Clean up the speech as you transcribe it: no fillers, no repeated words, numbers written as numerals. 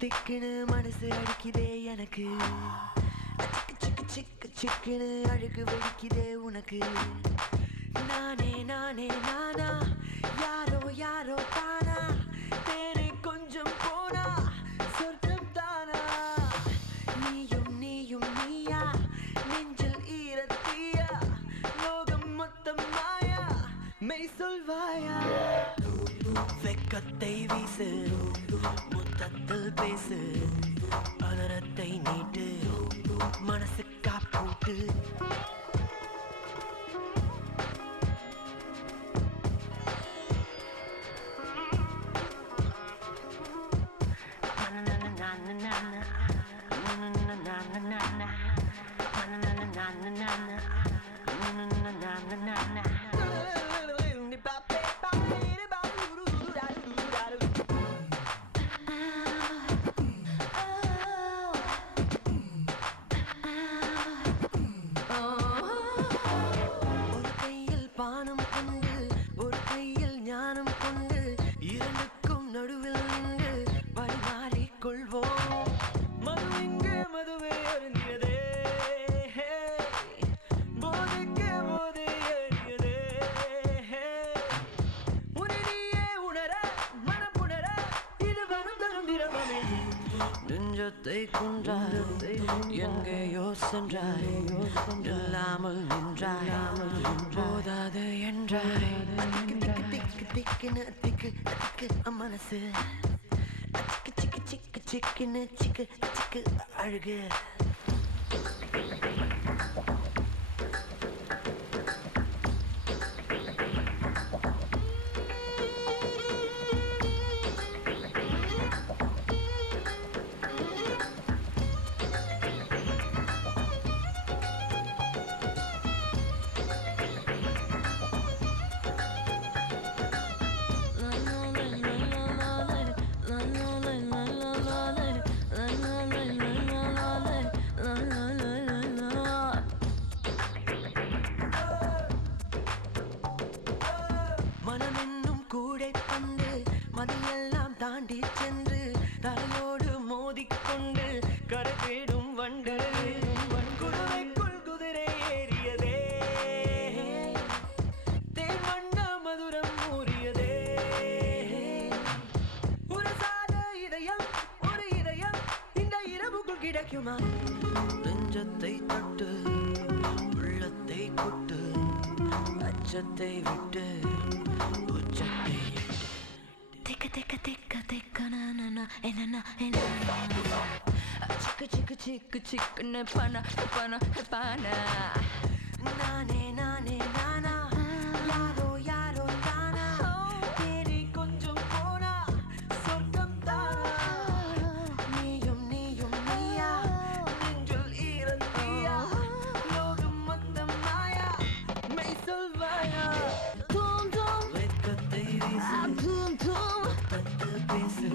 திக்குன்னு மனசு அடிக்குதே எனக்கு, சிக்கு சிக்கு சிக்குன்னு அழுகு வெடிக்குதே உனக்கு. நானே நானே நானா, யாரோ யாரோ தானா, தேனை கொஞ்சம் போனா சொர்க்கம் தானா. நீயும் நீயும் நீயா, நெஞ்சில் ஈரத்தீயா, லோகம் மொத்தம் மாயா, மெய் சொல்வாயா. வெக்கத்தை வீசு, முத்தத்தில் பேசு, அதரத்தை நீட்டு, மனசு காப்பூட்டு. பானம் கொண்டு ஒரு கையில் ஞானம் கொண்டு, இரண்டுக்கும் நடுவில் நின்று பரிமாறிக் கொள்வோம். மது இங்கு மதுவை அருந்தியதே, போதைக்கு போதை ஏறியதே. உன்னையே உணர மனப்புணர இது வரும் தரும் திரவமே. நெஞ்சத்தை கொன்றாய், எங்கேயோ சென்றாய், இல்லாமல் நின்றாய், போதாது என்றாய். திக்கு திக்குன்னு திக்கு திக்கு மனசு, சிக்கு சிக்கு சிக்கு சிக்குன்னு சிக்கு சிக்கு அழுகு. மனமென்னும் கூடை பந்து மதியெல்லாம் தாண்டி சென்று தலையோடு மோதிக்கொண்டு கரை தேடும் வண்டல். குதிரைக்குள் குதிரை ஏறியதே, தேன் வண்ண மதுரம் ஊறியதே. ஒரு சாத இதயம் ஒரு இதயம் இந்த இரவுக்குள் கிடைக்குமா? நெஞ்சத்தை தொட்டு உள்ளத்தை கொட்டு, அச்சத்தை விட்டு உச்சத்தை திக்க திக்க திக்க திக்க நானா என்னன்னா என்ன சிக்கு சிக்கு சிக்கு சிக்குன்னு பன பன பன. நானே நானே நானா, யாரோ யாரோ தானா, தேனி கொஞ்சம் போனா சொர்க்கம் தானா. நீயும் நீயும் நீயா, நெஞ்சில் ஈரத்தீயா, லோகம் மொத்தம் மாயா, மெய் சொல்வாயா. வெக்கத்தை வீசு, தத்து பேசு,